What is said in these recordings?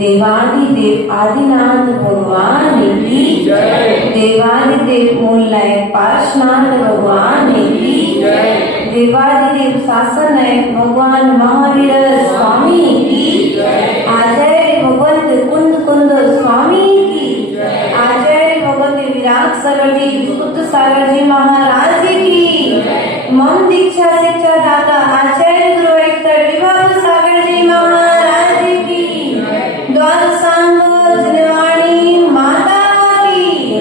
देवादिदेव आदिनाथ भगवान की जय। देवादिदेव मूलनायक पार्श्वनाथ भगवान की जय। देवादिदेव शासनायक भगवान महावीर स्वामी की जय। आचार्य भगवत कुंद कुंद स्वामी की जय। आचार्य भगवत विराट सागर जी विस्कुट सागर जी महाराज की जय। मम दीक्षा शिक्षा दाता आचार्य गुरु एक्टर विभाग सागर जी महाराज की द्वार संघ जनवाणी माता की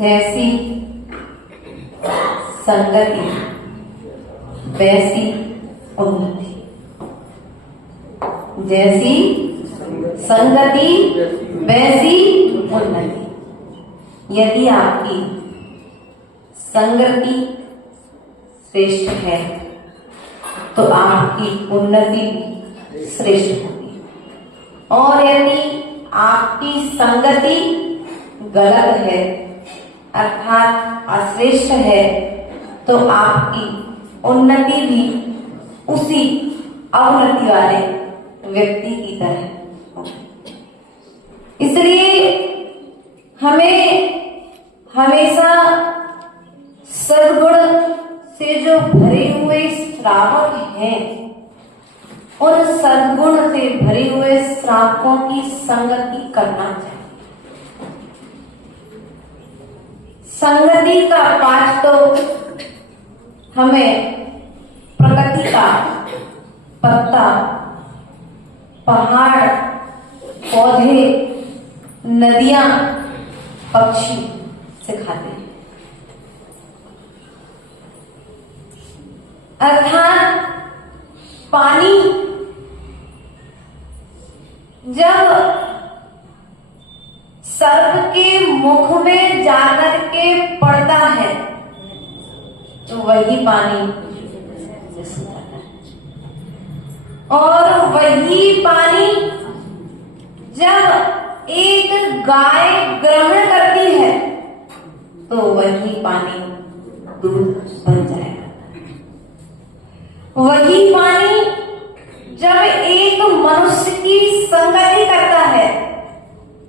जैसी संगति वैसी उन्नति। जैसी संगति वैसी उन्नति। यदि आपकी संगति श्रेष्ठ है तो आपकी उन्नति भी श्रेष्ठ होगी, और यदि आपकी संगति गलत है अर्थात अश्रेष्ठ है तो आपकी उन्नति भी उसी अवनति वाले व्यक्ति की तरह होगी। इसलिए हमें हमेशा सद्गुण से जो भरे हुए श्रावक हैं, उन सद्गुण से भरे हुए श्रावकों की संगति करना चाहिए। संगति का पाठ तो हमें प्रकृति का पत्ता, पहाड़, पौधे, नदियां, पक्षी सिखाते हैं। अर्थात पानी जब सर्प के मुख में जाकर के पड़ता है तो वही पानी जिसमें जाता है, और वही पानी जब एक गाय ग्रहण करती है तो वही पानी दूध बन जाएगा। वही पानी जब एक मनुष्य की संगति करता है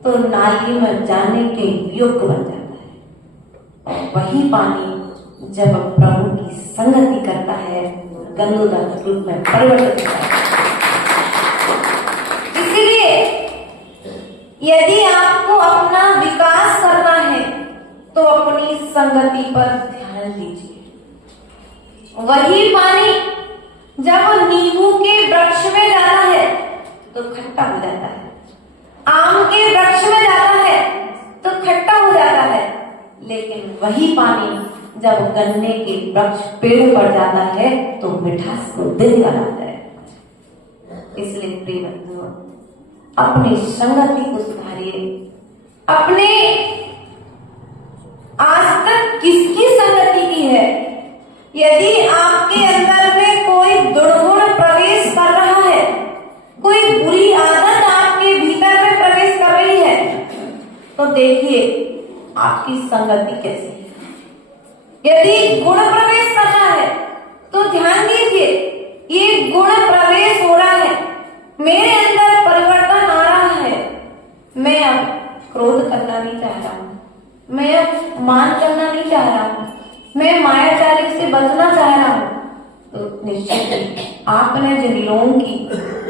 तो नाली में जाने के योग्य बन जाता है, और वही पानी जब प्रभु की संगति करता है गंगोदा रूप में परिवर्तित होता है। इसलिए यदि आपको अपना विकास करना है तो अपनी संगति पर ध्यान दीजिए। वही पानी जब नींबू के वृक्ष में जाता है तो खट्टा हो जाता है, आम के वृक्ष में जाता है तो खट्टा हो जाता है, लेकिन वही पानी जब गन्ने के वृक्ष पेड़ पर जाता है तो मिठास को देने वाला होता है। इसलिए प्रिय बंधुओं, अपनी संगति को सुधारिए। अपने आज तक किसकी संगति की है? यदि आपके अंदर में कोई दुर्गुण प्रवेश कर रहा है, कोई बुरी आदत आपके भीतर में प्रवेश कर रही है, तो देखिए आपकी संगति कैसी है। यदि गुण प्रवेश कर रहा है तो ध्यान दीजिए, ये गुण प्रवेश हो रहा है, मेरे अंदर परिवर्तन आ रहा है, मैं अब क्रोध करना नहीं चाह रहा हूं, मैं अब मान करना नहीं चाह रहा हूं, मैं मायाचारी से बचना चाह रहा हूं, तो निश्चित आपने जिन लोगों की,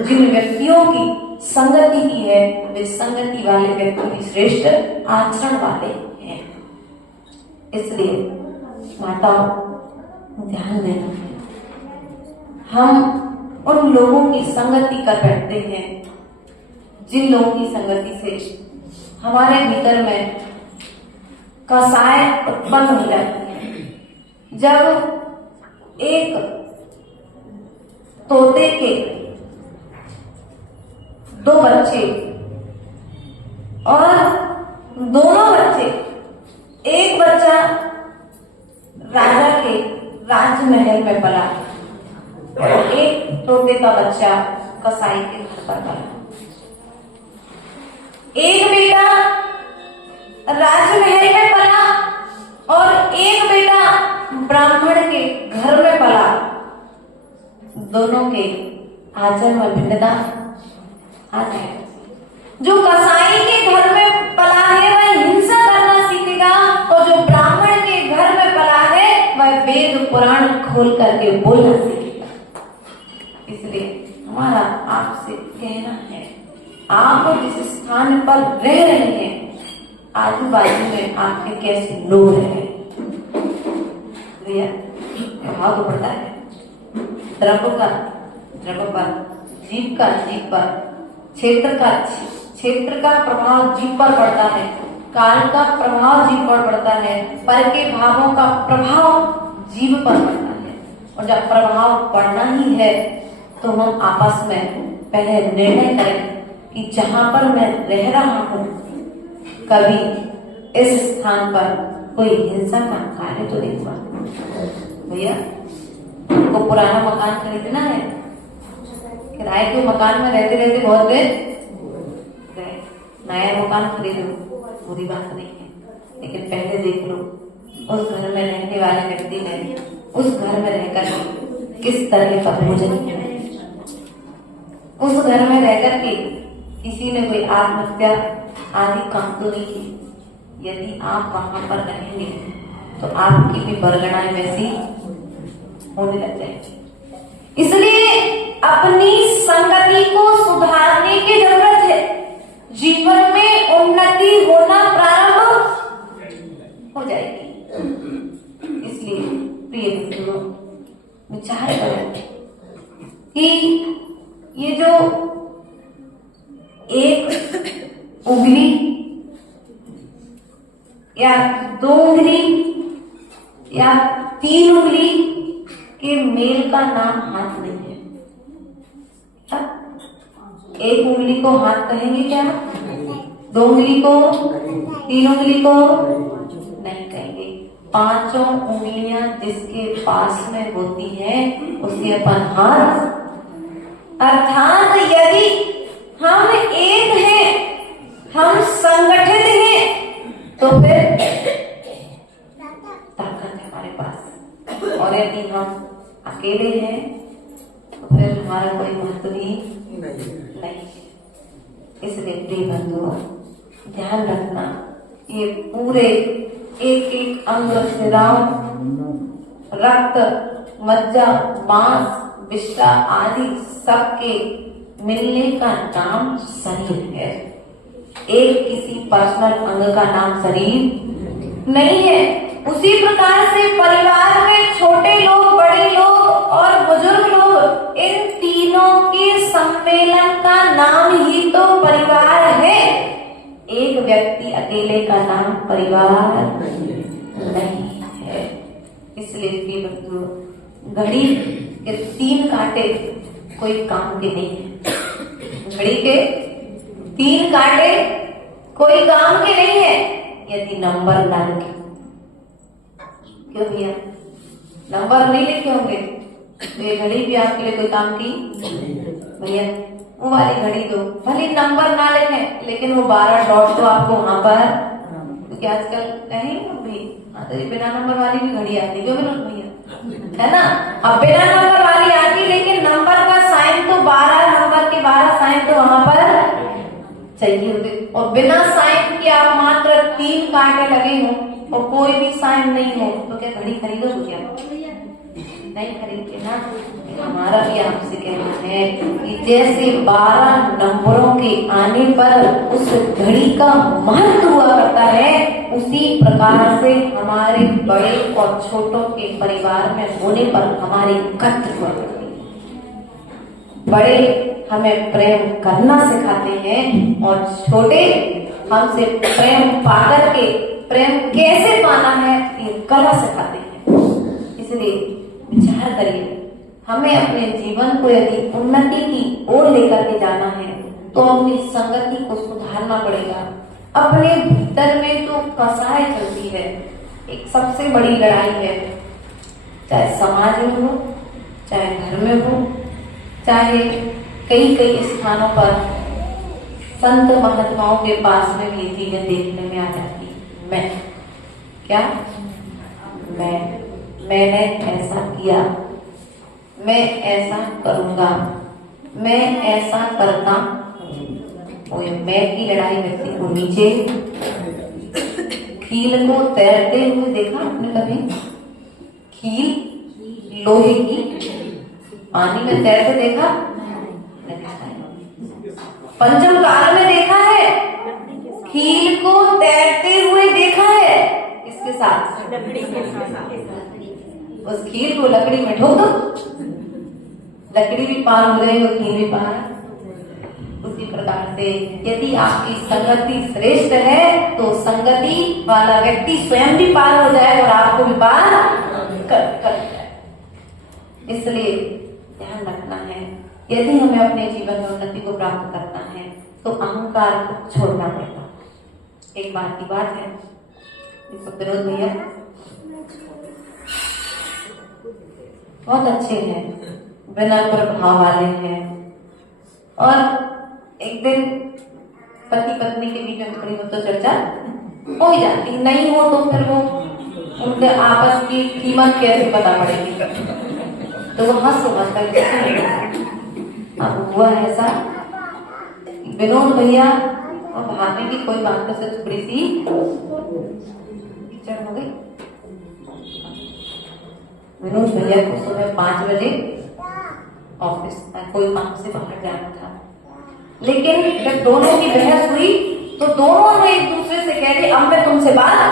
जिन व्यक्तियों की संगति की है वे संगति वाले व्यक्ति श्रेष्ठ आचरण वाले हैं। इसलिए माताओं ध्यान देना, हम उन लोगों की संगति कर बैठते हैं जिन लोगों की संगति से हमारे भीतर में कसाय उत्पन्न हो जाती है। जब एक तोते के दो बच्चे और दोनों बच्चे, एक बच्चा राजा के राजमहल में पला और एक तोते का बच्चा कसाई के घर पर पला। एक बेटा राजमहल में पला और एक बेटा ब्राह्मण के घर में पला। दोनों के आचरण में भिन्नता आ जाए। जो कसाई के घर में पला है वह हिंसा करना सीखेगा, और जो ब्राह्मण के घर में पला है वह वेद पुराण खोल करके बोलना सीखेगा। इसलिए हमारा आपसे कहना है, आप जिस स्थान पर रह रहे हैं आजू बाजू में आपके कैसे लोग रहे, प्रभाव तो पड़ता है। द्रव्य पर, जीव पर, क्षेत्र का प्रभाव जीव पर पड़ता है, काल का प्रभाव जीव पर पड़ता है, पर के भावों का प्रभाव जीव पर पड़ता है, और जब प्रभाव पड़ना ही है तो हम आपस में पहले निर्णय करें कि जहां पर मैं रह रहा हूं कभी इस स्थान पर कोई हिंसा का कार्य तो नहीं हुआ। भैया को पुराना मकान खरीदना है, किराए के मकान में रहते रहते बहुत देर गए, नया मकान खरीदो बुरी बात नहीं है, लेकिन पहले देख लो उस घर में रहने वाले व्यक्ति ने उस घर में रहकर किस तरह का भोजन किया, उस घर में रहकर के किसी ने कोई आत्महत्या आदि काम तो नहीं की। यदि आप वहां पर रहेंगे तो आपकी भी बरगड़ाएं वैसी होने लग जाएगी। इसलिए अपनी संगति को सुधारने की जरूरत है। जीवन में उन्नति होना प्रारंभ हो जाएगी। इसलिए प्रिय मित्रों, विचार करें कि ये जो एक उंगली या 2 उंगली या 3 उंगली के मेल का नाम हाथ नहीं है। एक उंगली को हाथ कहेंगे क्या? 2 उंगली को, 3 उंगली को नहीं कहेंगे। 5 उंगलियां जिसके पास में होती है उसे अपन हाथ। अर्थात यदि हम एक हैं, हम संगठित हैं, तो फिर ताकत है हमारे पास। और यदि हम अकेले हैं तो फिर हमारा कोई महत्व ही नहीं है। इसलिए प्रिय बंधुओं, ध्यान रखना, ये पूरे एक एक अंग शिराओं, रक्त, मज्जा, मांस, विष्ठा आदि सबके मिलने का नाम शरीर है। एक किसी पर्सनल अंग का नाम शरीर नहीं है। उसी प्रकार से परिवार में छोटे लोग, बड़े लोग और बुजुर्ग लोग, इन तीनों के सम्मेलन का नाम ही तो परिवार है। एक व्यक्ति अकेले का नाम परिवार नहीं है। इसलिए भी बंधुओं, घड़ी के 3 कांटे कोई काम के नहीं है। घड़ी के 3 कांटे कोई काम के नहीं है यदि नंबर ना लिखे। क्यों भैया? नंबर नहीं लिखे होंगे तो ये घड़ी भी आपके लिए कोई काम की भैया? वो वाली घड़ी तो भले नंबर ना लिखे, लेकिन वो 12 डॉट तो आपको वहां पर, क्योंकि आजकल कहीं भी बिना नंबर वाली भी घड़ी आती, क्यों भैया? है ना? अब बिना नंबर वाली आती, लेकिन नंबर का साइन तो 12, नंबर के 12 साइन तो वहां पर चाहिए होते। और बिना साइन के आप मात्र 3 कांटे लगे हो और कोई भी साइन नहीं हो तो क्या घड़ी खरीदो? क्या नहीं खरीदते ना? हमारा भी आपसे कहना है कि जैसे 12 नंबरों के आने पर उस घड़ी का महत्व हुआ करता है, उसी प्रकार से हमारे बड़े और छोटों के परिवार में होने पर हमारी कद्र हुआ करती है। बड़े हमें प्रेम करना सिखाते हैं और छोटे हमसे प्रेम पाकर के प्रेम कैसे पाना है ये कला सिखाते हैं। इसलिए विचार करिए, हमें अपने जीवन को यदि उन्नति की ओर लेकर के जाना है तो अपनी संगति को सुधारना पड़ेगा। अपने भीतर में तो कसाई चलती है, एक सबसे बड़ी लड़ाई है, चाहे समाज में हो, चाहे घर में हो, चाहे कई कई स्थानों पर संत महात्माओं के पास में भी चीजें देखने में आ जाती है। मैं क्या, मैंने ऐसा किया, मैं ऐसा करूंगा, मैं ऐसा करता हूं। मैं की लड़ाई व्यक्ति को नीचे, खील को तैरते हुए देखा आपने कभी? खील लोहे की पानी में तैरते देखा? पंचम काल में देखा है? खील को तैरते हुए देखा है? इसके साथ लकड़ी के साथ। उस खील को लकड़ी में ठोक दो, लकड़ी भी पार हो रही और खील भी पार। उसी प्रकार से यदि आपकी संगति श्रेष्ठ है तो संगति वाला व्यक्ति स्वयं भी पार हो जाए और आपको भी पार कर इसलिए ध्यान रखना है, यदि हमें अपने जीवन में उन्नति को प्राप्त करना है तो अहंकार को छोड़ना पड़ेगा। एक बात की बात है, विनोद भैया बहुत अच्छे हैं, बिना प्रभाव वाले हैं, और एक दिन पति पत्नी के बीच में थोड़ी बहुत तो चर्चा हो ही जाती, नहीं हो तो फिर वो उनके आपस की कीमत कैसे पता पड़ेगी, तो वो हंस कर अब हुआ ऐसा, विनोद भैया और भागने की कोई बात से थोड़ी सी कीचड़ हो गई। विनोद भैया को सुबह 5 बजे ऑफिस कोई काम से बाहर जाना था, लेकिन जब दोनों की बहस हुई तो दोनों ने एक दूसरे से कह दिया अब मैं तुमसे बात,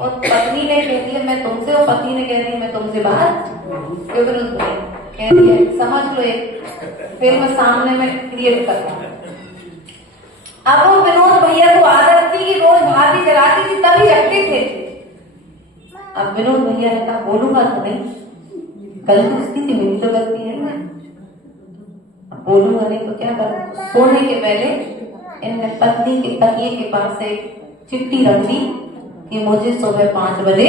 और पत्नी ने कह दिया मैं तुमसे, और पति ने कह दिया मैं तुमसे बात, क्यों विनोद भैया कह दिया, समझ लो एक फिल्म सामने में क्रिएट कर रहा हूं। अब वो विनोद भैया को आदत थी कि रोज भाभी जलाती थी तभी जगते थे। अब विनोद भैया ने कहा बोलूंगा तो नहीं, गलती उसकी थी, मेरी तो गलती है ना, अब बोलूंगा नहीं तो क्या करूं। सोने के पहले इनने पत्नी के तकिए के पास एक चिट्ठी रख दी कि मुझे सुबह 5 बजे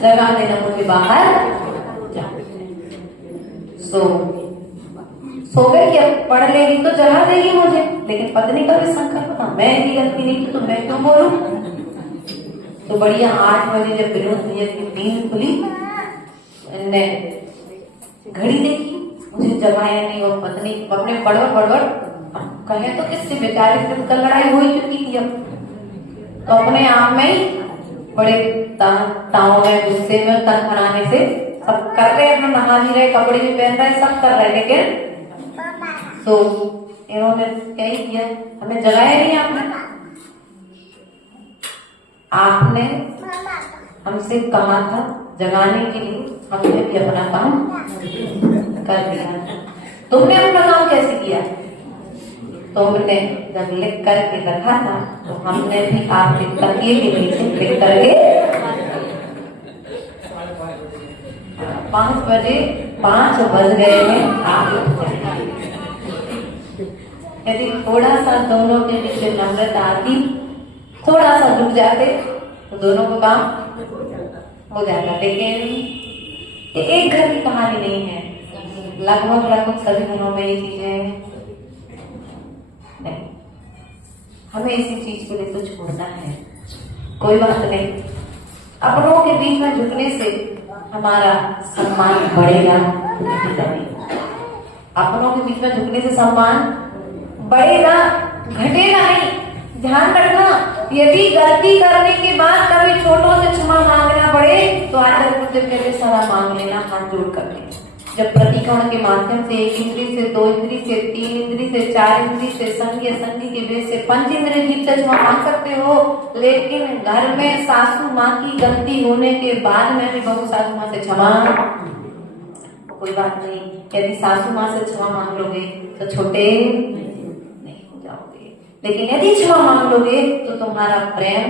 जगा देना, मुझे बाहर सो गए कि अब पढ़ लेगी तो जगा देगी मुझे, लेकिन पत्नी का भी संकल्प था, मैं भी गलती नहीं की तो मैं क्यों बोलूं। तो बढ़िया 8 बजे जब विनोद भैया की नींद खुली, ने घड़ी देखी, मुझे जगाया नहीं, और पत्नी अपने बड़बड़ कहे तो किससे बेचारे से कल लड़ाई हो ही चुकी थी, अब तो अपने आप में ही बड़े ताव में गुस्से में तन बनाने से सब कर रहे, अपना नहा भी रहे, कपड़े भी पहन रहे, सब कर रहे, लेकिन तो इन्होंने क्या ही किया, हमें जगाया नहीं आपने हमसे कहा था जगाने के लिए, हमने भी अपना काम कर दिया। तुमने अपना काम कैसे किया? तुमने जब लिख करके रखा था तो हमने भी आपके तकिए के नीचे लिख करके 5 बज गए हैं, आप यदि थोड़ा सा दोनों के बीच नम्रता आती, थोड़ा सा रुक जाते तो दोनों को काम हो जाता। लेकिन ये एक घर की कहानी नहीं है, लगभग सभी घरों में ये चीजें नहीं, हमें इसी चीज को लेकर छोड़ना है। कोई बात नहीं, अपनों के बीच में झुकने से हमारा सम्मान बढ़ेगा, अपनों के बीच में झुकने से सम्मान बढ़ेगा, घटेगा नहीं। ध्यान रखना, यदि गलती करने के बाद कभी छोटों से क्षमा मांगना पड़े तो आदर बुद्ध के सदा मांग लेना हाथ जोड़ करके। जब प्रतिक्रमण के माध्यम से 1 इंद्री से 2 इंद्री से 3 इंद्री से 4 इंद्री से संघ या संधि के वेद से 5 इंद्रिय जीत से क्षमा मांग सकते हो, लेकिन घर में सासू माँ की गलती होने के बाद में भी बहू सासू माँ से क्षमा, कोई बात नहीं। यदि सासू माँ से क्षमा मांग लोगे तो छोटे नहीं हो जाओगे, लेकिन यदि क्षमा मांग लोगे तो तुम्हारा प्रेम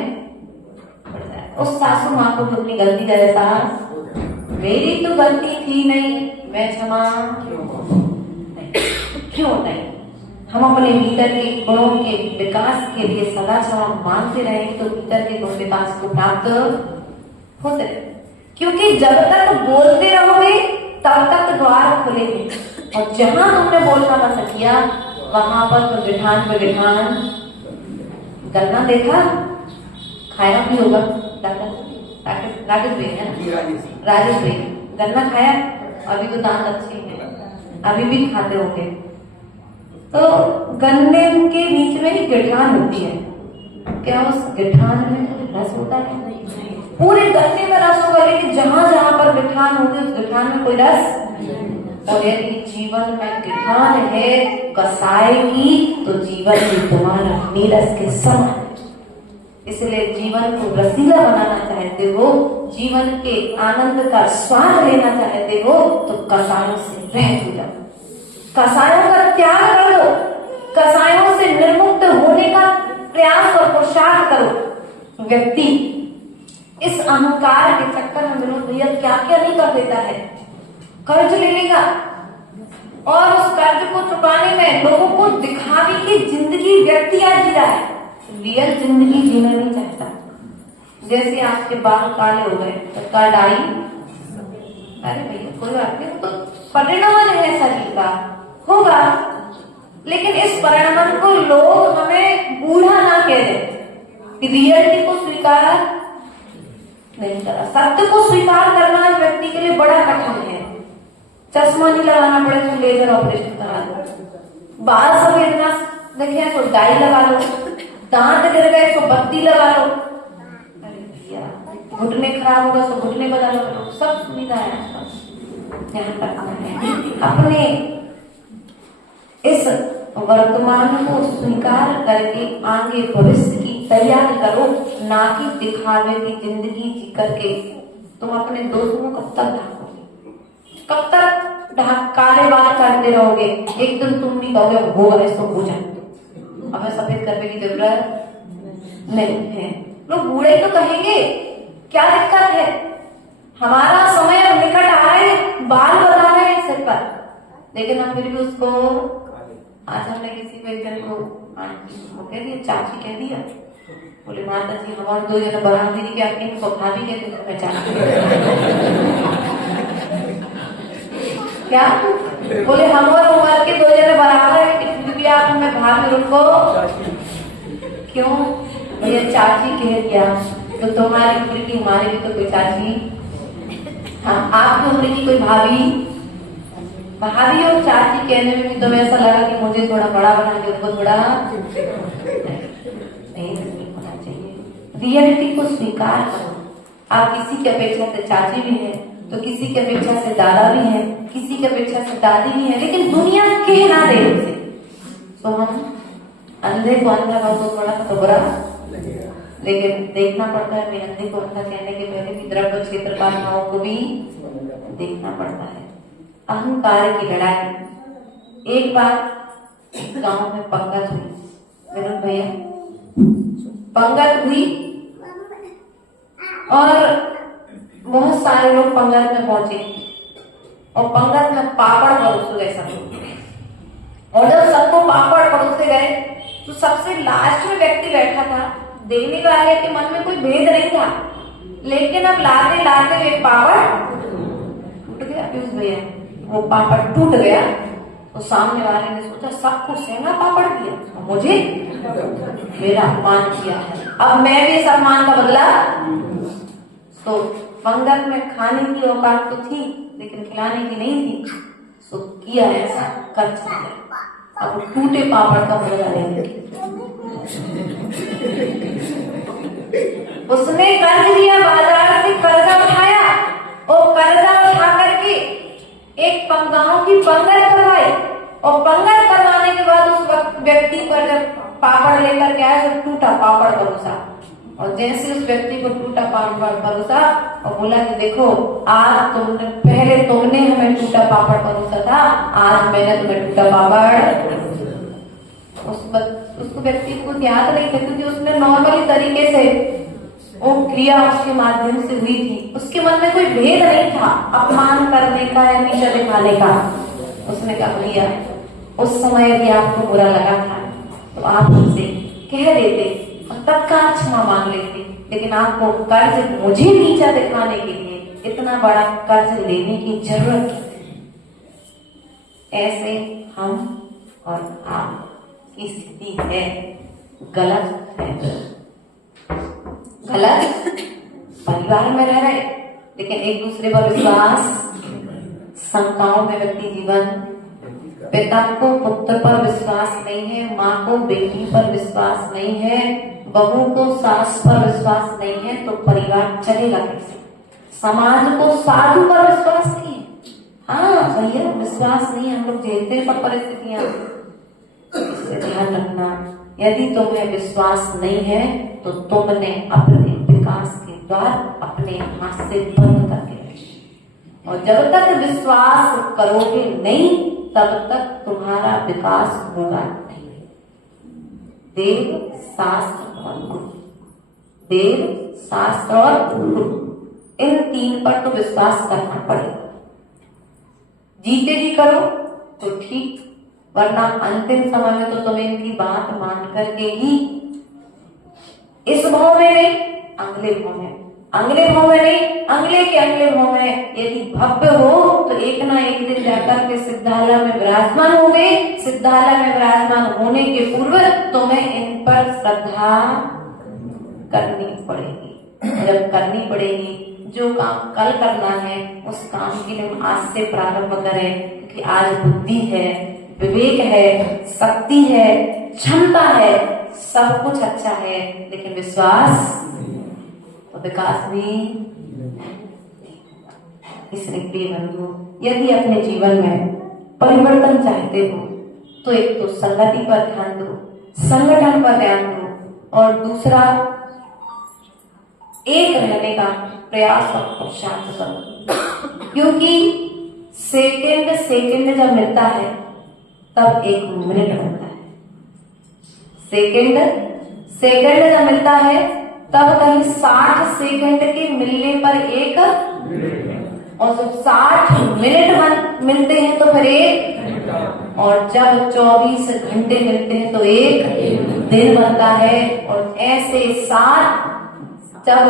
बढ़ जाएगा। उस सासू माँ को अपनी गलती का एहसास, मेरी तो गलती थी नहीं, मैं क्षमा क्यों नहीं। हम अपने भीतर के गुणों के विकास के लिए सदा क्षमा मांगते रहे तो भीतर के गुण विकास को प्राप्त होते रहे, क्योंकि जब तक बोलते रहोगे तब तक द्वार खुलेंगे, और जहां तुमने बोलना बंद किया वहां पर तो गिठान पे गिठान। गन्ना देखा, खाया भी होगा राकेश भाई है ना, राजेश भाई, गन्ना खाया, अभी तो दांत अच्छे हैं, अभी भी खाते होंगे। तो गन्ने के बीच में ही गिठान होती है, क्या उस गिठान में रस होता है? पूरे गन्ने में रस होगा, लेकिन जहां जहां पर गिठान होगी उस गिठान में कोई रस। और यदि जीवन में गिठान है कसाई की तो जीवन भी तुम्हारा नीरस के समान। इसलिए जीवन को रसीला बनाना चाहते हो, जीवन के आनंद का स्वाद लेना चाहते हो तो कसायों से रह जाओ, कसायों का त्याग करो, कसायों से निर्मुक्त होने का प्रयास और पुरुषार्थ करो। व्यक्ति इस अहंकार के चक्कर में विनोद भैया क्या क्या नहीं कर देता है। कर्ज ले लेगा और उस कर्ज को चुकाने में लोगों को दिखावे की जिंदगी व्यक्ति आज जी रहा है, रियल जिंदगी जीना नहीं चाहता। जैसे आपके बाल काले हो गए तो कटाई, अरे भैया कोई बात नहीं, तो परिणाम है शरीर का होगा, लेकिन इस परिणाम को लोग हमें बूढ़ा ना कह दे। रियलिटी को स्वीकार नहीं करा, सत्य को स्वीकार करना इस व्यक्ति के लिए बड़ा कठिन है। चश्मा नहीं लगाना पड़े तो लेजर ऑपरेशन करा लो, बाल सफेद ना देखे तो डाई लगा लो, दांत गिर गए तो बत्ती लगा लो, अरे भैया घुटने खराब होगा तो घुटने बदल लो, सब सुविधा है यहाँ तक। अपने इस वर्तमान को स्वीकार करके आगे भविष्य की तैयारी करो, ना कि दिखावे की जिंदगी जी करके तुम अपने दोस्तों को कब तक ढाकोगे, कब तक काले बाल करते रहोगे। एक दिन तुम भी कहोगे होगा इसको हो जाए, हमें सफेद करने की जरूरत नहीं है। लोग बूढ़े तो कहेंगे क्या दिक्कत है, हमारा समय अब निकट आ रहा है, बाल बना रहे हैं सिर पर, लेकिन हम फिर भी उसको, आज हमने किसी को एक जन को वो कह दिया, चाची कह दिया, बोले माता जी हमारे दो जन बराबरी के आके इनको भाभी कहते तो पहचान क्या, बोले हमारे उम्र के दो जन बराबर है कि फिर भी आप हमें भाभी उनको क्यों, ये चाची कह दिया तो तुम्हारी उम्र की हमारी भी तो कोई चाची, आपकी उम्र की कोई भाभी, भाभी और चाची कहने में भी तो ऐसा लगा कि मुझे थोड़ा बड़ा बना के उनको थोड़ा नहीं होना चाहिए। रियलिटी को स्वीकार करो। आप किसी की अपेक्षा से चाची भी है तो किसी की अपेक्षा से दादा भी है, किसी की अपेक्षा से दादी भी है, लेकिन दुनिया कह ना दे उसे तो हम अंधे को अंधा कहो तो थोड़ा सा तो बुरा, लेकिन देखना पड़ता है। मेरे अंधे को अंधा कहने के पहले की द्रव्य क्षेत्र भावनाओं को भी देखना पड़ता है। अहंकार की लड़ाई। एक बार गांव में पंगत हुई, विनोद भैया पंगत हुई और बहुत सारे लोग पंगत में पहुंचे और पंगत में पापड़ परोसे गए सब। और जब सबको पापड़ परोसे गए तो सबसे लास्ट में व्यक्ति बैठा था, देने वाले के मन में कोई भेद नहीं था, लेकिन अब लाते लाते हुए पापड़ टूट गया। पीयूष भैया वो पापड़ टूट गया तो सामने वाले ने सोचा सबको सेना पापड़ दिया, मुझे मेरा अपमान किया है, अब मैं भी इस अपमान का बदला। तो पंगत में खाने की औकात तो थी लेकिन खिलाने की नहीं थी, तो किया ऐसा कर चुका। अब टूटे पापड़ का बदला लेंगे। उसने कर्ज दिया, बाजार से कर्जा उठाया और कर्जा उठा करके एक गांव की पंगत करवाई और पंगत करवाने के बाद उस व्यक्ति पर जब पापड़ लेकर के आया तो टूटा पापड़ परोसा और जैसे उस व्यक्ति को टूटा पापड़ परोसा और बोला कि देखो आज तुमने, पहले तुमने हमें टूटा पापड़ परोसा था, आज मैंने तुम्हें टूटा पापड़। उसको व्यक्ति को याद नहीं था क्योंकि उसने नॉर्मली तरीके से वो क्रिया उसके माध्यम से हुई थी, उसके मन में कोई भेद नहीं था अपमान करने का या नीचा दिखाने का। उसने कहा भैया उस समय यदि आपको बुरा लगा था तो आप उनसे कह देते और तत्काल क्षमा मांग लेते, लेकिन आपको कर्ज मुझे नीचा दिखाने के लिए इतना बड़ा कर्ज लेने की जरूरत है। ऐसे हम और आप की स्थिति है, गलत है, गलत परिवार में रह रहे लेकिन एक दूसरे पर विश्वास, शंकाओं में व्यक्ति जीवन, पिता को पुत्र पर विश्वास नहीं है, माँ को बेटी पर विश्वास नहीं है, बहू को सास पर विश्वास नहीं है, तो परिवार चलेगा कैसे? समाज को साधु पर विश्वास नहीं है। हाँ भैया विश्वास नहीं है, हम लोग झेलते हैं सब परिस्थितियां। इससे ध्यान रखना, यदि तुम्हें विश्वास नहीं है तो तुमने अपने विकास के द्वार अपने हाथ से बंद करके रखे और जब तक विश्वास करोगे नहीं तब तक तुम्हारा विकास होगा नहीं। देव शास्त्र और गुरु देव, शास्त्र और गुरु, इन 3 पर तो विश्वास करना पड़ेगा। जीते जी करो तो ठीक, वरना अंतिम समय में तो तुम्हें इनकी बात मान करके ही, इस भाव में नहीं अगले भाव में, अगले भाव में नहीं अगले के अगले भाव में यदि भव्य हो तो एक ना एक दिन जाकर के सिद्धालय में विराजमान हो गए। सिद्धालय में विराजमान होने के पूर्व तुम्हें इन पर श्रद्धा करनी पड़ेगी। जब करनी पड़ेगी, जो काम कल करना है उस काम के लिए हम आज से प्रारंभ करें, क्योंकि आज बुद्धि है, विवेक है, शक्ति है, क्षमता है, सब कुछ अच्छा है, लेकिन विश्वास और विकास भी। इसलिए प्रिय बंधु, यदि अपने जीवन में परिवर्तन चाहते हो तो एक तो संगति पर ध्यान दो, संगठन पर ध्यान दो, और दूसरा एक रहने का प्रयास और पुरुषार्थ करो। क्योंकि सेकंड सेकंड जब मिलता है तब 1 मिनट बनता है। सेकंड सेकंड जब मिलता है तब कहीं 60 सेकंड के मिलने पर 1, और जब 60 मिनट मिलते हैं तो फिर 1, और जब 24 घंटे मिलते हैं तो 1 दिन बनता है। और ऐसे जब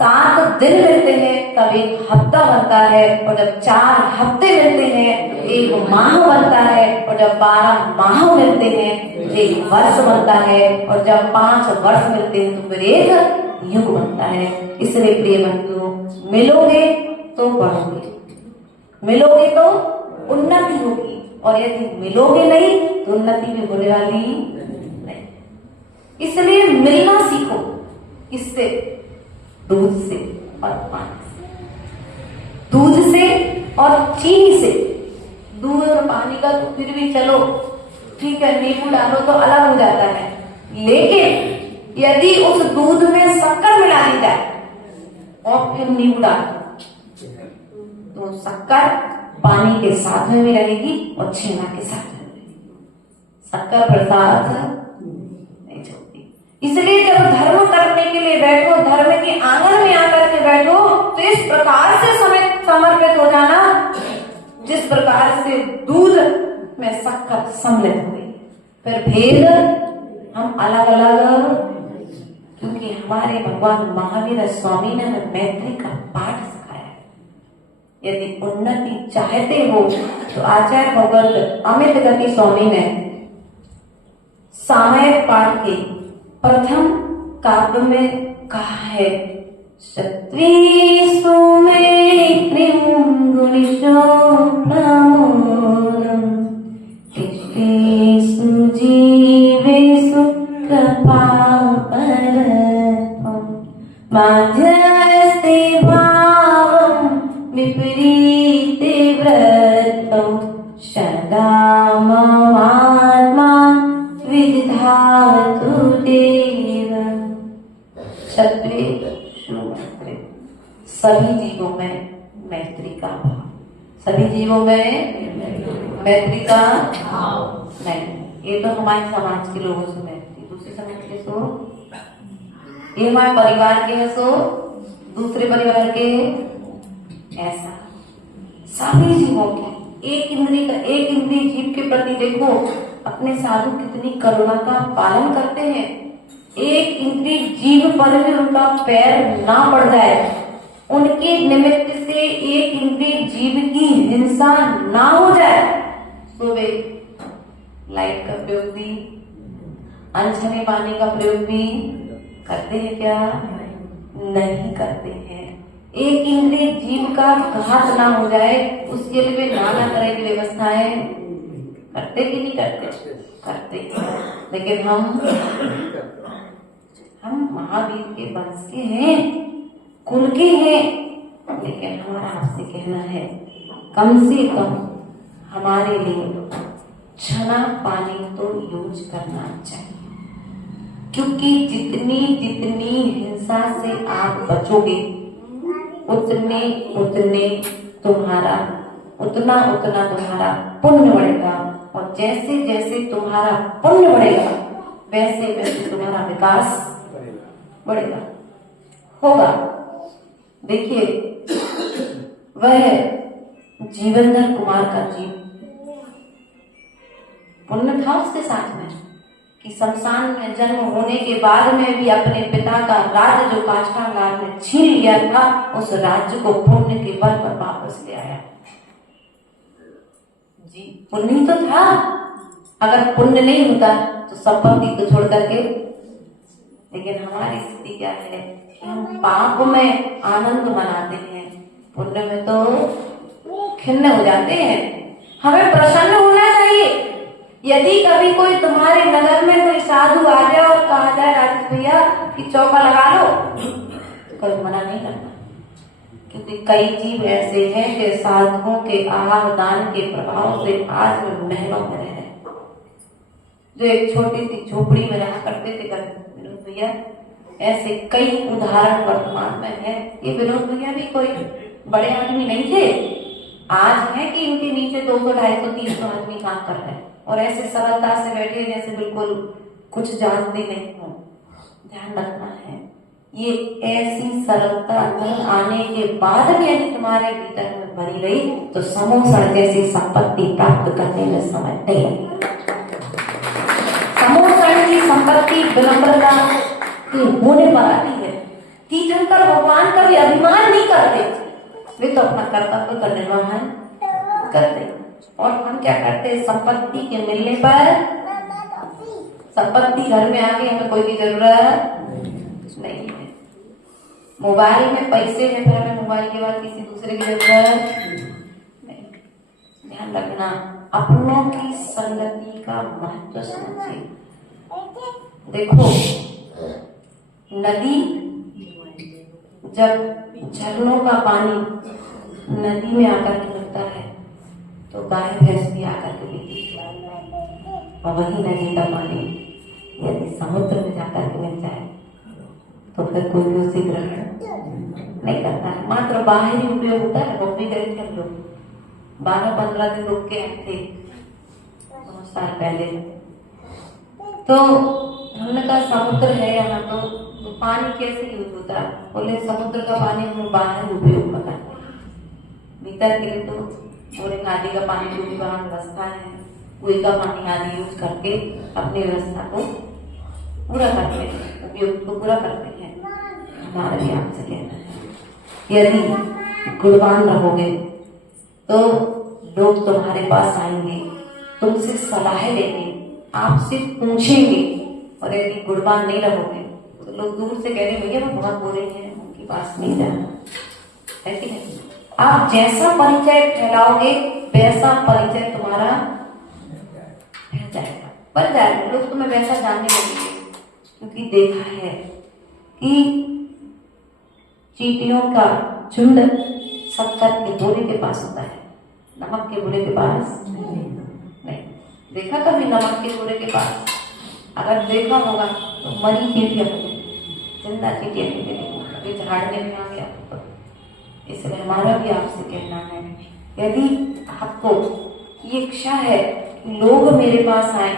7 दिन मिलते हैं तब 1 हफ्ता बनता है, और जब 4 हफ्ते मिलते हैं तो 1 माह बनता है, और जब 12 माह मिलते हैं तो 1 वर्ष बनता है, और जब 5 वर्ष मिलते हैं तो फिर 1 युग बनता है। इसलिए प्रिय बंधु, मिलोगे तो बढ़ोगे, मिलोगे तो उन्नति होगी, और यदि मिलोगे नहीं तो उन्नति भी होने वाली नहीं। इसलिए मिलना सीखो। किससे? दूध से और पानी से, दूध से और चीनी से। दूध और पानी का तो फिर भी चलो ठीक है, नींबू डालो तो अलग हो जाता है, लेकिन यदि उस दूध में शक्कर मिला दी जाए और फिर नींबू डालो तो शक्कर पानी के साथ में भी रहेगी और छेना के साथ में रहेगी। शक्कर प्रसाद नहीं छोड़ती। इसलिए जब धर्म करने के लिए बैठो, धर्म के आंगन में आकर के बैठो, तो इस प्रकार से समर्पित हो जाना जिस प्रकार से दूध में शक्कर सम्मिलित हुई। फिर भेद हम अलग अलग, क्योंकि हमारे भगवान महावीर स्वामी ने हमें मैत्री का पाठ सिखाया है। यदि उन्नति चाहते हो तो आचार्य भगवत अमित गति स्वामी ने सामयिक पाठ के प्रथम काव्य में कहा है, सत्वीषु मैत्रीं गुणेषु प्रमोदं, इष्टेषु जीवेषु कृपापरत्वं, माध्यस्ते भावं विपरीते व्रतं, सदा ममात्मानं विदधातु देव। सभी जीवों में मैत्री का भाव, सभी जीवों में मैत्री का भाव नहीं। ये तो हमारे समाज के लोगों से मैत्री, दूसरे समाज के सो, ये हमारे परिवार के है सो दूसरे परिवार के, ऐसा सभी जीवों के। एक इंद्रिय जीव के प्रति देखो, अपने साधु कितनी करुणा का पालन करते हैं। एक इंद्रिय जीव पर भी उनका पैर ना पड़ जाए, उनके निमित्त से एक इंद्रिय जीव की हिंसा ना हो जाए, तो वे लाइट का प्रयोग भी, अनछने पानी का प्रयोग भी करते हैं क्या? नहीं करते हैं। एक इंद्रिय जीव का घात ना हो जाए उसके लिए नाना तरह की व्यवस्थाएं करते कि नहीं करते? करते। लेकिन हम महावीर के वंश के हैं, कुल के हैं, लेकिन हमारा आपसे कहना है कम से कम हमारे लिए छना पानी तो यूज करना चाहिए। क्योंकि जितनी हिंसा से आप बचोगे उतना तुम्हारा पुण्य बढ़ेगा, और जैसे तुम्हारा पुण्य बढ़ेगा वैसे तुम्हारा विकास बढ़ेगा, होगा। देखिए, वह जीवनधर कुमार का जीव पुण्य था उसके साथ में कि शमशान में जन्म होने के बाद में भी अपने पिता का राज्य जो काष्ठागार में छीन लिया था, उस राज्य को पुण्य के बल पर वापस ले आया। जी, पुण्य ही तो था। अगर पुण्य नहीं होता तो संपत्ति को छोड़ करके, लेकिन हमारी स्थिति क्या है कि हम पाप में आनंद मनाते हैं, पुण्य में तो खिन्न हो जाते हैं। हमें प्रसन्न होना चाहिए। यदि कभी कोई तुम्हारे नगर में कोई साधु आ जाए और कहा जाए राजेश भैया कि चौका लगा लो, तो कोई मना नहीं करता, क्योंकि कई जीव ऐसे हैं कि साधुओं के आहार दान के प्रभाव से आज महलों में रह रहे हैं। जो एक छोटी सी झोपड़ी में रहा करते थे विनोद भैया, ऐसे कई उदाहरण वर्तमान में है। ये विनोद भैया भी कोई बड़े आदमी नहीं थे, आज है कि इनके नीचे 200, 250, 300 आदमी काम कर रहे हैं और ऐसे सरलता से बैठे जैसे बिल्कुल कुछ जानते नहीं हो। ध्यान रखना है, ये ऐसी सरलता आने के बाद भी यदि तुम्हारे भीतर में भरी रही तो समोसा जैसी संपत्ति प्राप्त करने में समय नहीं लगेगा। समोसा की संपत्ति विनम्रता के होने पर आती है। तीर्थंकर भगवान का भी अभिमान नहीं करते, वे तो अपना कर्तव्य का निर्वहन करते। और हम क्या करते हैं, संपत्ति के मिलने पर, संपत्ति घर में आ गई, हमें कोई की जरूरत नहीं है। मोबाइल में पैसे हैं, फिर हमें मोबाइल के बाद किसी दूसरे की जरूरत नहीं। ध्यान रखना, अपनों की संगति का महत्व समझिए। देखो, नदी जब झरनों का पानी नदी में आकर के मिलता है तो गाय भैंस भी आकर के पीती है, और वही नदी का पानी यदि समुद्र में जाकर के मिल जाए तो फिर कोई भी उसे ग्रहण नहीं करता है, मात्र बाहरी उपयोग होता है। वो भी गए थे लोग, 12-15 दिन रुक के आए थे बहुत साल पहले। तो हमने कहा समुद्र है यहाँ तो पानी कैसे यूज होता है? बोले समुद्र का पानी हम बाहर उपयोग करते हैं, भीतर के लिए तो बोले नाली का पानी जो भी वहाँ व्यवस्था है, कुएं का पानी आदि यूज करके अपनी व्यवस्था को पूरा करते हैं, उपयोग को पूरा करते हैं। हमारा भी आपसे कहना है, यदि गुणवान रहोगे तो लोग तुम्हारे पास आएंगे, तुमसे सलाह लेंगे, आपसे पूछेंगे। और यदि गुणवान नहीं रहोगे तो लोग दूर से कह रहे भैया वो बहुत बोले हैं, उनके पास नहीं जाना। ऐसी नहीं, आप जैसा परिचय फैलाओगे वैसा परिचय तुम्हारा फैल जाएगा, बन जाएगा, लोग तुम्हें वैसा जानने लगेंगे। क्योंकि देखा है कि चींटियों का झुंड शक्कर के गोले के पास होता है, नमक के गोले के पास नहीं। देखा कभी नमक के गोले के पास? अगर देखा होगा तो मरी चींटियां, जिंदा चींटियां नहीं मिलेगी, झाड़ने में आ गया। इसलिए हमारा भी आपसे कहना है, यदि आपको ये इच्छा है कि लोग मेरे पास आए,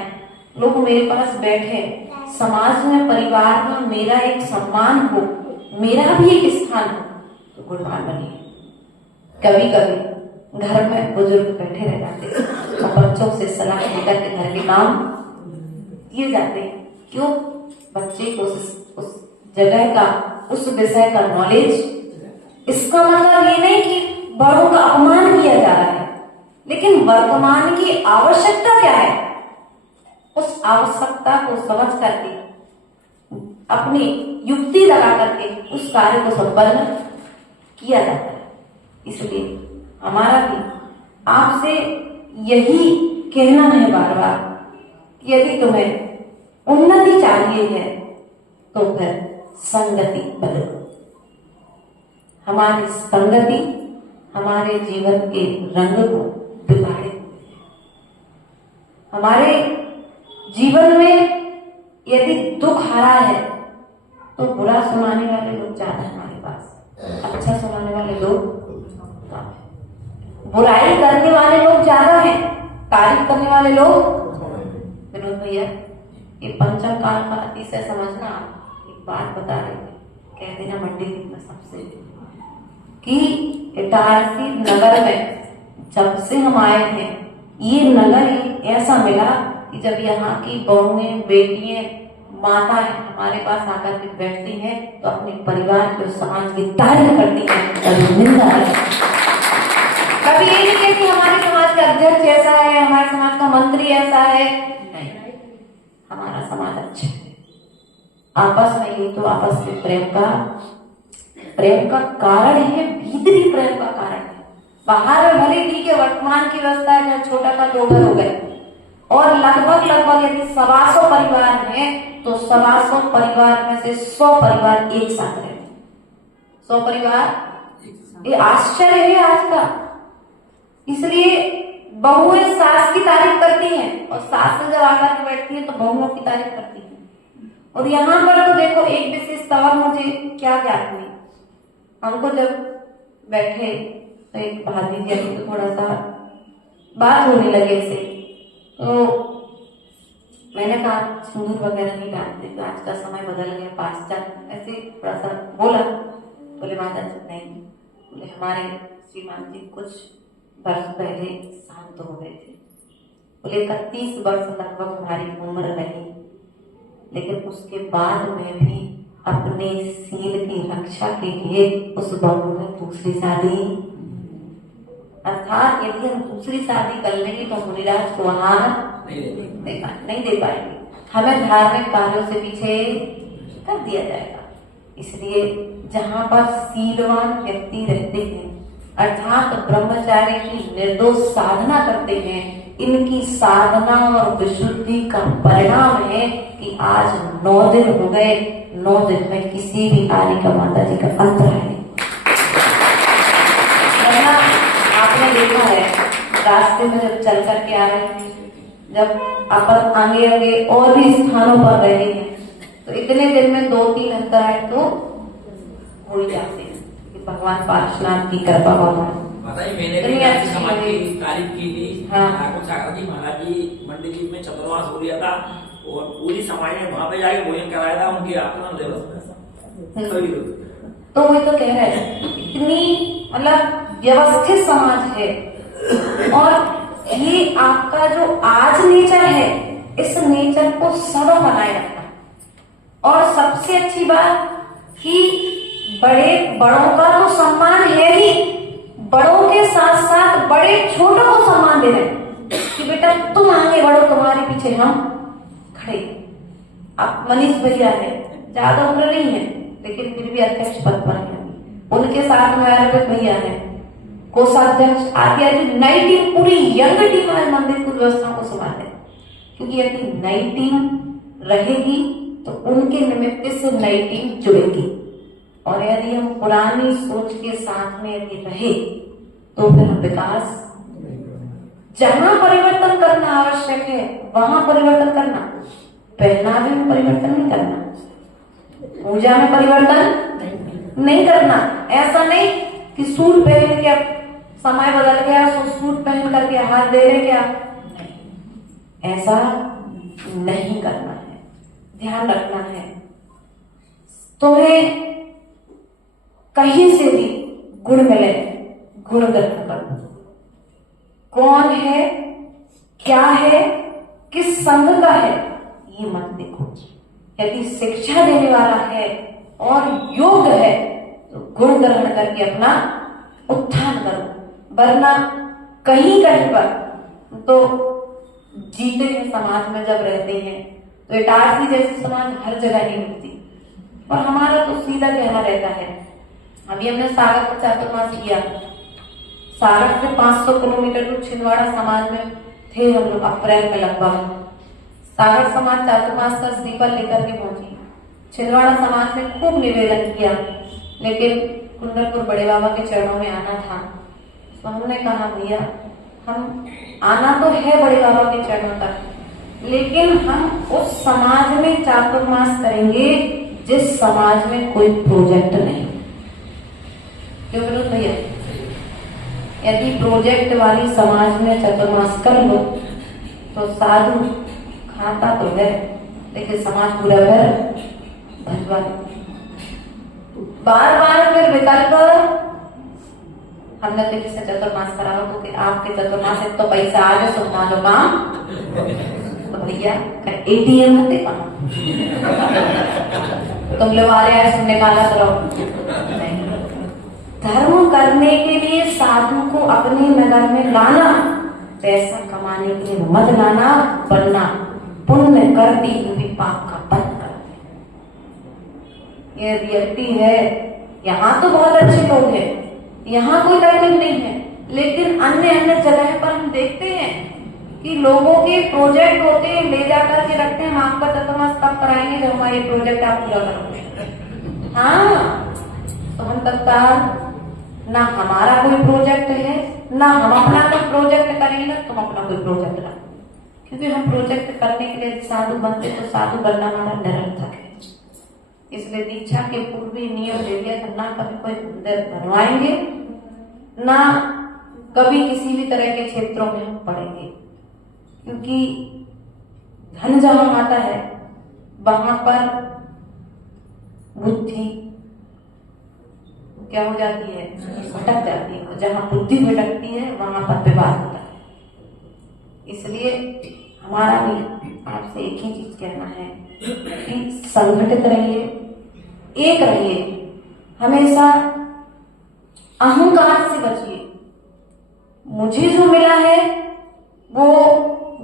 लोग मेरे पास बैठे, समाज में, परिवार में मेरा एक सम्मान हो, मेरा भी एक स्थान हो, तो गुणवान बनिए। कभी कभी घर में बुजुर्ग बैठे रह जाते और बच्चों से सलाह लेकर के घर के काम किए जाते हैं। क्यों? बच्चे को उस जगह का, उस विषय का नॉलेज। इसका मतलब ये नहीं कि बड़ों का अपमान किया जा रहा है, लेकिन वर्तमान की आवश्यकता क्या है, उस आवश्यकता को समझ करके अपनी युक्ति लगा करके उस कार्य को संपन्न किया जाता है। इसलिए हमारा भी आपसे यही कहना है बार बार, यदि तुम्हें उन्नति चाहिए है तो फिर संगति बदलो। हमारी संगति हमारे जीवन के रंग को बिगाड़े। हमारे जीवन में यदि दुख आ रहा है तो बुरा सुनाने वाले लोग ज्यादा है हमारे पास, अच्छा सुनाने वाले लोग कम है। बुराई करने वाले लोग ज्यादा हैं, तारीफ करने वाले लोग। विनोद भैया, ये पंचम काल का अतिशय समझना, बात बता रहे थे, कहते ना मंडी में सबसे कि इटारसी नगर में जब से हम आए हैं, ये नगर ही ऐसा मिला कि जब यहाँ की बहुएं, बेटियां, माताएं हमारे पास आकर के बैठती हैं तो अपने परिवार के, समाज की तारीफ करती हैं, निंदा है। कभी ये नहीं कहती हमारे समाज का अध्यक्ष ऐसा है, हमारे समाज का मंत्री ऐसा है, नहीं, हमारा समाज अच्छा है। आपस में ही तो आपस में प्रेम का कारण है, भीतरी प्रेम का कारण है। बाहर में भले दी के वर्तमान की व्यवस्था है, छोटा का 2 घर हो गए और लगभग यदि 125 परिवार हैं तो 125 परिवार में से 100 परिवार एक साथ रहते हैं। 100 परिवार, ये आश्चर्य है आज का। इसलिए बहुएं सास की तारीफ करती हैं और सास से जब आकर के बैठती है तो बहुओं की तारीफ करती है। और यहाँ पर तो देखो एक विशेष तौर मुझे क्या ज्ञात हुई, हमको जब बैठे तो एक भाभी जी अभी तो थोड़ा सा बात होने लगे से, तो मैंने कहा सिंदूर वगैरह नहीं डालते, तो आज का समय बदल गया, पाश्चात्य ऐसे थोड़ा सा बोला। बोले माता जी नहीं, बोले हमारे श्रीमान जी कुछ वर्ष पहले शांत हो गए थे, बोले 31 वर्ष लगभग हमारी उम्र रही, लेकिन उसके बाद में भी अपने सील की रक्षा के लिए उस बहू ने दूसरी शादी, अर्थात यदि हम दूसरी शादी कर लेंगे तो मुनिराज को वहां नहीं दे पाएंगे, हमें धार्मिक कार्यों से पीछे कर दिया जाएगा। इसलिए जहां पर सीलवान व्यक्ति रहते हैं, अर्थात ब्रह्मचार्य की निर्दोष साधना करते हैं, इनकी साधना और विशुद्धि का परिणाम है कि आज 9 दिन हो गए, 9 दिन में किसी भी आने का माता जी का अंतर है। आपने देखा है रास्ते में जब चल करके आ रहे हैं, जब अपन आगे और भी स्थानों पर रहे हैं तो इतने दिन में 2-3 अंतराय तो हो ही जाते हैं कि भगवान पार्श्वनाथ की कृपा मैंने समाज की तारीफ की थी। ठाकुर सागर जी महाराज जी मंडी जी में चतुर्मास हो गया था और पूरी समाज ने वहां पे जाके भोजन कराया था, उनकी आत्मा तो वही तो कह रहे हैं, इतनी मतलब व्यवस्थित समाज है। और ये आपका जो आज नेचर है, इस नेचर को सदा बनाए रखना। और सबसे अच्छी बात कि बड़ों का तो सम्मान है ही, बड़ों के साथ साथ बड़े छोटों को सम्मान दे रहे हैं कि बेटा तुम आगे बढ़ो, तुम्हारे पीछे हम खड़े। अब मनीष भैया है, ज्यादा उम्र नहीं है लेकिन फिर भी अध्यक्ष पद पर है, उनके साथ में आरपीएफ भैया है, कोषाध्यक्ष आदि नई टीम, पूरी यंग टीम है मंदिर की व्यवस्था को संभाले। क्योंकि यदि नई टीम रहेगी तो उनके निमित्त से नई टीम जुड़ेगी, और यदि हम पुरानी सोच के साथ में यदि रहे तो फिर विकास, जहां परिवर्तन करना आवश्यक है वहां परिवर्तन करना, पहनावे में परिवर्तन नहीं करना, पूजा में परिवर्तन नहीं करना। ऐसा नहीं कि सूट पहन के समय बदल गया तो सूट पहन करके हाथ दे रहे क्या, ऐसा नहीं करना है। ध्यान रखना है, तुम्हें कहीं से भी गुण मिले, गुण ग्रहण करो। कौन है, क्या है, किस संघ का है, ये मत देखो। यदि शिक्षा देने वाला है और योग्य है तो गुण ग्रहण करके अपना उत्थान करो, वरना कहीं पर तो जीते हैं समाज में जब रहते हैं तो इटारसी जैसी समाज हर जगह नहीं मिलती। और हमारा तो सीधा कहना रहता है, अभी हमने सागर का चातुर्मास किया, सागर से 500 किलोमीटर दूर छिंदवाड़ा समाज में थे हम लोग अप्रैल में लगभग। सागर समाज चातुर्मास का श्रीफल लेकर के पहुंची, छिंदवाड़ा समाज ने खूब निवेदन किया, लेकिन कुंदरपुर बड़े बाबा के चरणों में आना था। तो हमने कहा भैया हम आना तो है बड़े बाबा के चरणों तक, लेकिन हम उस समाज में चातुर्मास करेंगे जिस समाज में कोई प्रोजेक्ट नहीं। क्यों विरोध भैया? यदि प्रोजेक्ट वाली समाज में चातुर्मास कर लो तो साधु खाता तो है लेकिन समाज पूरा घर भिजवा देते हैं। बार बार फिर विकल्प हमने तो किसी चतुर्मास करा हो कि आपके चतुर्मास से तो पैसा आ जाए सुना लो काम, तो भैया एटीएम होते तुम लोग आ रहे हैं निकाला करो। धर्म करने के लिए साधु को अपने नगर में लाना, पैसा कमाने के लिए मत लाना, वरना पुण्य करती हुई पाप का बंद कर दे। ये रियलिटी है। यहाँ तो बहुत अच्छे लोग हैं, यहाँ कोई तकलीफ नहीं है, लेकिन अन्य अन्य जगह पर हम देखते हैं कि लोगों के प्रोजेक्ट होते हैं, ले जाकर के रखते हैं, हम आपका चतुर्मास तब कराएंगे जब हमारे प्रोजेक्ट आप पूरा करोगे। हाँ, तो हम तत्काल ना हमारा कोई प्रोजेक्ट है, ना हम अपना कोई प्रोजेक्ट करेंगे, ना तुम अपना कोई प्रोजेक्ट ला, क्योंकि हम प्रोजेक्ट करने के लिए साधु बनते तो साधु बनना हमारा निरर्थक है। इसलिए दीक्षा के पूर्वी नियम ले लिया तो ना कभी कोई मंदिर बनवाएंगे, ना कभी किसी भी तरह के क्षेत्रों में हम पढ़ेंगे, क्योंकि धन जहां आता है वहां पर बुद्धि क्या हो जाती है, भटक जाती है, और जहां बुद्धि भटकती है वहां पर विवाद होता है। इसलिए हमारा भी आपसे एक ही चीज कहना है कि संगठित रहिए, एक रहिए, हमेशा अहंकार से बचिए। मुझे जो मिला है वो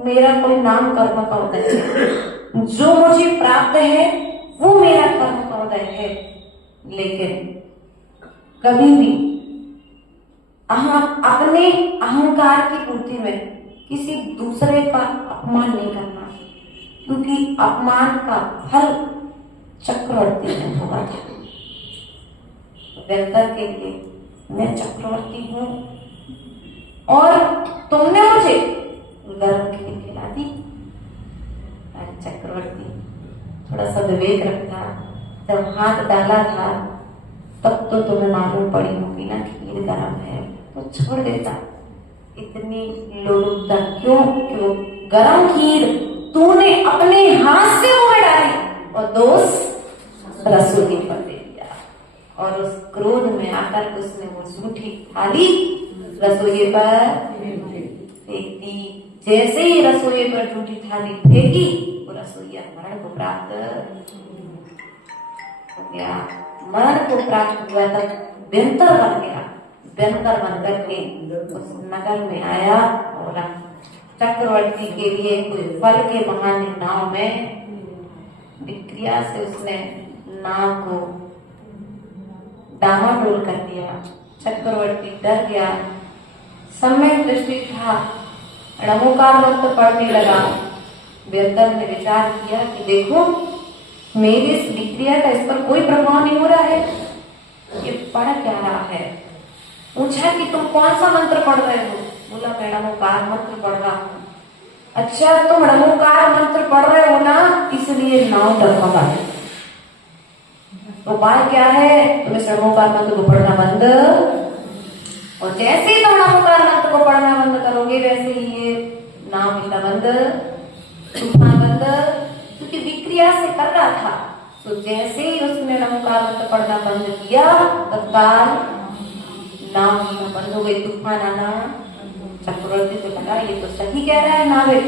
मेरा कोई नाम कर्म का उदय है, जो मुझे प्राप्त है वो मेरा कर्म का उदय है, लेकिन कभी भी अपने अहंकार की पूर्ति में किसी दूसरे का अपमान नहीं करना, क्योंकि अपमान का फल चक्रवर्ती ने भोगा था। बेहतर के लिए मैं चक्रवर्ती हूं और तुमने मुझे गर्म खीर खिला दी। अरे चक्रवर्ती, थोड़ा सा विवेक रखता, जब हाथ डाला था तब तो तुम्हें मालूम पड़ी होगी ना खीर गर्म है, तो छोड़ देता। इतनी लोलुपता क्यों? क्यों गर्म खीर तूने अपने हाथ से मुंह में डाली और दोष रसोई पर दे दिया, और उस क्रोध में आकर उसने वो झूठी थाली रसोई पर फेंक दी। जैसे ही रसोई पर झूठी थाली फेंकी, वो रसोईया मरण को प्राप्त हो गया। मरण को प्राप्त हुआ तक बेहतर बन गया, बेहतर बन करके उस नगर में आया और चक्रवर्ती के लिए कोई फल के बहाने नाव में विक्रिया से उसने नाव को डामाडोल कर दिया। चक्रवर्ती डर गया, समय दृष्टि था, नमोकार मंत्र पढ़ने लगा। बेहतर ने विचार किया कि देखो मेरी इस विक्रिया का इस पर कोई प्रभाव नहीं हो रहा है, ये पढ़ क्या रहा है। पूछा कि तुम कौन सा मंत्र पढ़ रहे हो? बोला मैं नमोकार मंत्र पढ़ रहा हूँ। अच्छा, तुम नमोकार मंत्र पढ़ रहे हो ना, इसलिए नाव डगमगा है। उपाय क्या है? तुम इस नमोकार मंत्र को पढ़ना बंद, और जैसे ही तुम नमोकार मंत्र को पढ़ना बंद करोगे वैसे ही ये नाव हिलना बंद, तूफान बंद, क्योंकि विक्रिया से कर रहा था। तो जैसे ही उसने नमोकार मंत्र पढ़ना बंद किया, तत्काल नाव हिलना बंद हो गई, तूफान आना। चक्रवर्ती को लगा ये तो सही कह रहा है नाविक।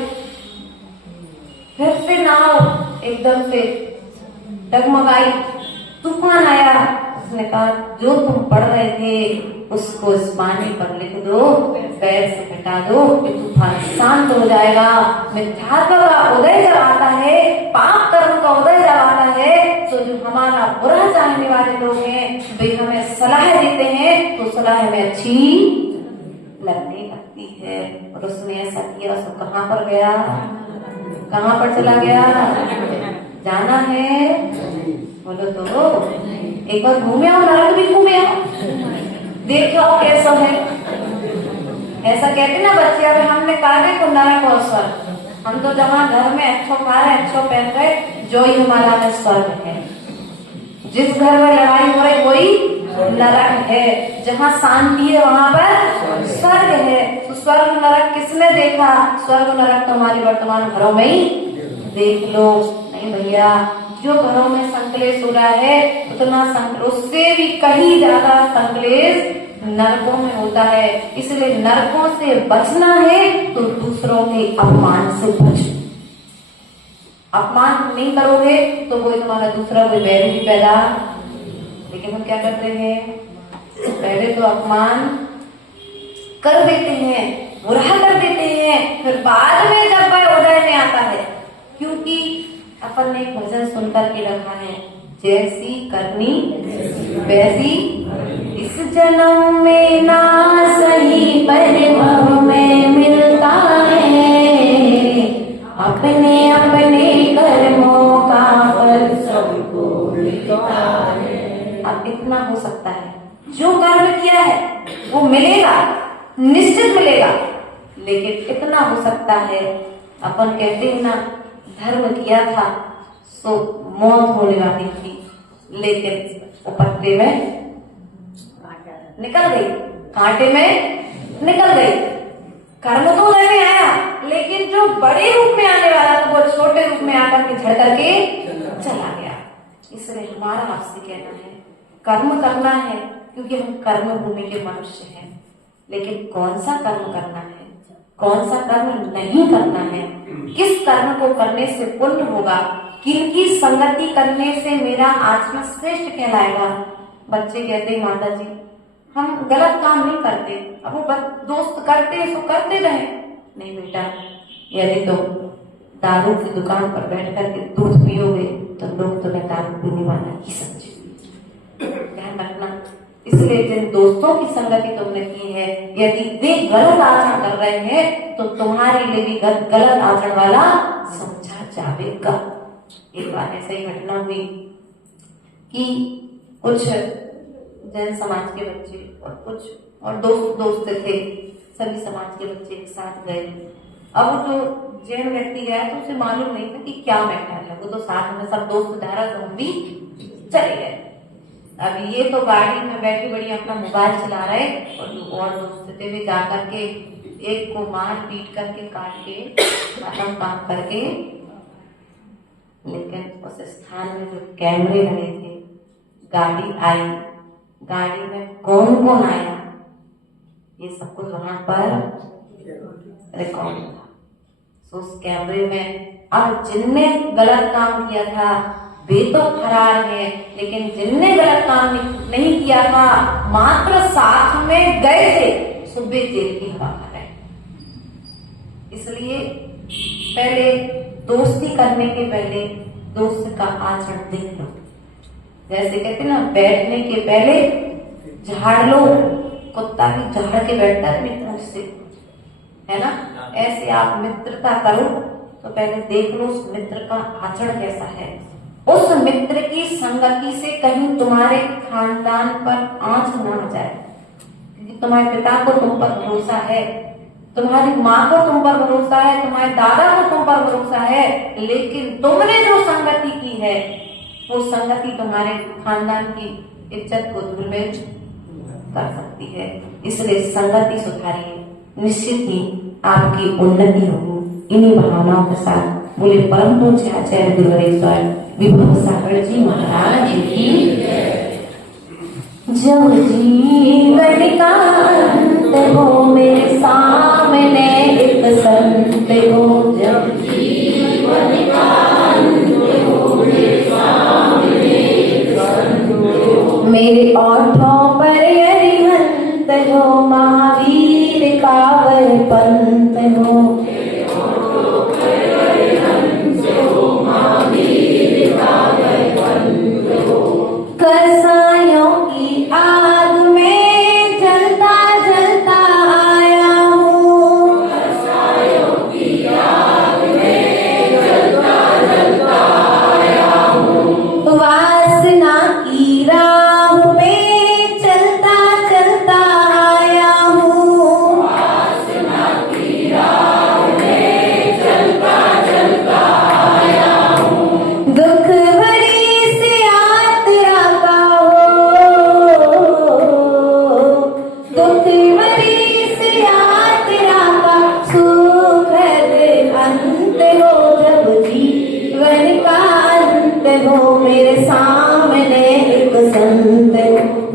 फिर से नाव एकदम से डगमगाई, तूफान आया। उसने कहा जो तुम पढ़ रहे थे उसको इस पानी पर लिख दो, पैर से हटा दो, ये तूफान शांत हो जाएगा। मिथ्यात्व का उदय जब आता है, पाप कर्म का उदय जब आता है, तो जो हमारा बुरा चाहने वाले लोग हैं वे हमें सलाह देते हैं, तो सलाह हमें अच्छी लगने लगती है। और उसने ऐसा किया, उसको कहाँ पर गया, कहाँ पर चला गया? जाना है बोलो तो एक बार घूमे आओ, नरक भी घूमे आओ, देखो कैसा है। ऐसा कहते ना बच्चे, अभी हमने कहा देखो नरक और स्वर्ग, हम तो जहाँ घर में अच्छो खा रहे अच्छो पहन रहे, जो ही हमारा में स्वर्ग है। जिस घर में लड़ाई हो रही वही नरक है, जहाँ शांति है वहां पर स्वर्ग है। तो स्वर्ग नरक किसने देखा? स्वर्ग नरक तो हमारे वर्तमान घरों में ही देख लो। नहीं भैया, जो घरों में संकलेश हो रहा है उतना उससे भी कहीं ज्यादा संकलेश नरकों में होता है। इसलिए नरकों से बचना है तो दूसरों के अपमान से बचो। अपमान नहीं करोगे तो कोई तुम्हारा दूसरा कोई बैर भी पैदा, लेकिन हम क्या करते हैं, पहले तो अपमान कर देते हैं, बुरा कर देते हैं, फिर बाद में जब वह उदय में आता है, क्योंकि अपन ने एक भजन सुनकर के रखा है, जैसी करनी वैसी इस जन्म में ना सही परिभव में मिलता है, अपने अपने कर्मों का फल सबको मिलता है। अब इतना हो सकता है, जो कर्म किया है वो मिलेगा, निश्चित मिलेगा, लेकिन इतना हो सकता है, अपन कहते हैं ना, धर्म किया था सो मौत होने वाली थी, लेकिन वो पत्ते में निकल गई, कांटे में निकल गई। कर्म तो उदय में आया, लेकिन जो बड़े रूप में आने वाला था वो छोटे रूप में आकर के झड़ करके चला गया। इसलिए हमारा आपसे कहना है, कर्म करना है, क्योंकि हम कर्म भूमि के मनुष्य हैं, लेकिन कौन सा कर्म करना है, कौन सा कर्म नहीं करना है, किस कर्म को करने से पुण्य होगा, किनकी संगति करने से मेरा आत्मा श्रेष्ठ कहलाएगा। बच्चे कहते हैं माता जी हम गलत काम नहीं करते, अब वो दोस्त करते सो करते रहे। नहीं बेटा, यदि तो दारू की दुकान पर बैठ करके दूध पियोगे तो लोग तुम्हें दारू पीने वाला ही समझे, ध्यान रखना। इसलिए जिन दोस्तों की संगति तुमने की है, यदि वे गलत आचरण कर रहे हैं तो तुम्हारे लिए भी गलत आचरण वाला समझा जाएगा। एक बार ऐसे ही घटना हुई कि कुछ जैन समाज के बच्चे और कुछ और दोस्त थे, सभी समाज के बच्चे एक साथ गए। अब वो जो जैन व्यक्ति गया तो उसे मालूम नहीं था कि क्या मैटर है, वो तो साथ में सब दोस्त धारा तो हम भी चले गए। अब ये तो गाड़ी में बैठी बड़ी अपना मोबाइल चला रहे और जो और दोस्त थे वे जाकर के एक को मार पीट करके काट के खत्म काम करके, लेकिन उस स्थान में जो कैमरे लगे थे, गाड़ी आई, गाड़ी में कौन कौन आया ये सब कुछ वहां पर रिकॉर्ड था। तो उस कैमरे में अब जिनने गलत काम किया था वे तो फरार है, लेकिन जिनने गलत काम नहीं किया था मात्र साथ में गए थे सुबह जेल की हवा खा रहे। इसलिए पहले दोस्ती करने के पहले दोस्त का आचरण देख लो। जैसे कहते ना, बैठने के पहले झाड़ लो, कुत्ता भी झाड़ के बैठता है मित्र से, है ना। ऐसे आप मित्रता करो तो पहले देख लो उस मित्र का आचरण कैसा है। उस मित्र की संगति से कहीं तुम्हारे खानदान पर आंच न आ जाए, क्योंकि तुम्हारे पिता को तुम पर भरोसा है, तुम्हारी माँ को तुम पर भरोसा है, तुम्हारे दादा को तुम पर भरोसा है, लेकिन तुमने जो संगति की है वो संगति तुम्हारे खानदान की इज्जत को धूमिल कर सकती है। इसलिए संगति सुधारिए, निश्चित ही आपकी उन्नति होगी। इन्हीं भावनाओं के साथ बोले परम पूज्य आचार्य गुरुवरेश्वर विभव सागर जी महाराज की। जब जीवन का अंत हो मेरे सामने एक संत हो, जब जीवन का अंत हो मेरे सामने एक संत हो, मेरे ओठों पर अरिहंत हो, महावीर का वह पंथ हो, मेरे ओठों पर अरिहंत हो, महावीर का वह पंथ हो, कसायों की आग में जलता जलता आया हूँ, कसायों की आग में जलता जलता आया हूँ, वासना की राह में चलता चलता आया हूँ, वासना की राह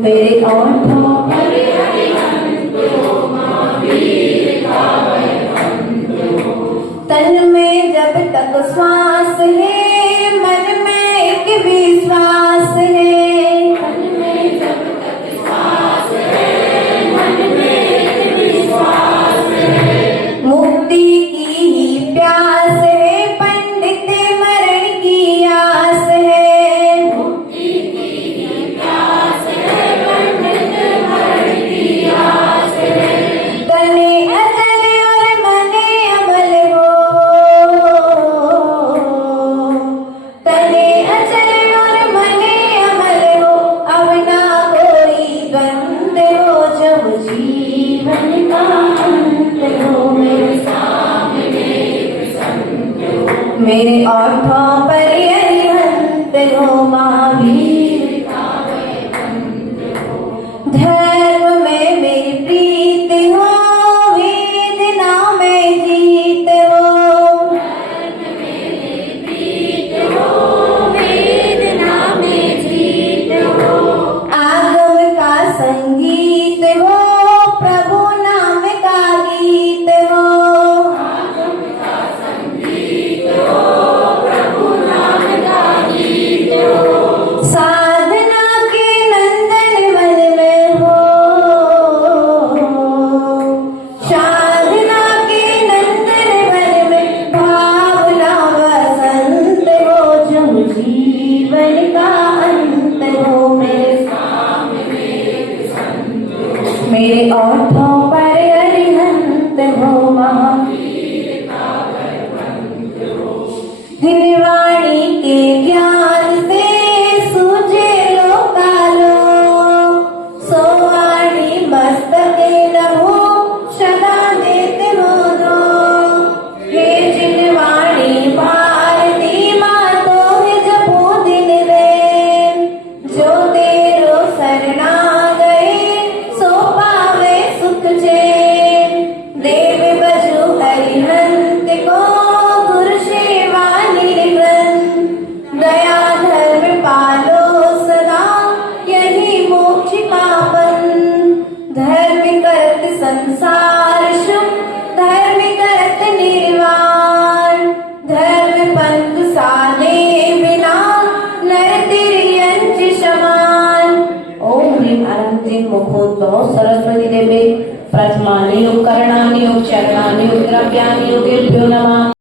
मेरे ओठों पर तन में जब तक श्वास है, मन में एक विश्वास है। तन में जब तक श्वास है, मन में एक विश्वास है। मुक्ति की ही प्यास है, पंडित मरण की आस है। मुक्ति की ही प्यास है, पंडित मरण की आस है। तने अचल और मने अमल हो, तने अचल और मने अमल हो, अब ना कोई द्वंद हो, जब जीवन का अंत हो। मेरे सामने संत हो, मेरे ओठों पर अरिहंत हो, महावीर का वैकुंठ हो। धर्म में मेरी प्रीत हो, वेदना में जीत हो। धर्म में मेरी प्रीत हो, वेदना में जीत हो। आगम का संगीत हो, प्रभु नाम का गीत हो। आगम का संगीत हो, प्रभु नाम का गीत हो। साधना के नंदन मन में हो, साधना के नंदन मन में भावना वसंत हो, जब जीवन का अंत हो। मेरे सामने संत हो, मेरे ओठों पर अरिहंत हो, महावीर का वैकुंठ हो। हिनवाणी के ज्ञान से सूझे लोकालो, सोवाणी मस्तके नभो सदा देते हो दो। हे जिनवाणी भारती माँ तो है जपो दिन रैन, जो तेरो शरणा गए सो पावे सुख चैन। देव बजु अरिहंत को गुरु सेवा निर्ग्रंथ, दया धर्म पालो सदा यही मोक्ष का पंथ। धर्म करत संसार सुख, धर्म करत निर्वाण, धर्म पंथ साधे बिना नर तिर्यंच समान। ओम ह्रीं अनंत मुखोद्भव सरस्वती देवे प्रथमानि उपकरणानि उपचरणानि उपद्रव्यानि उपेभ्यो नमः।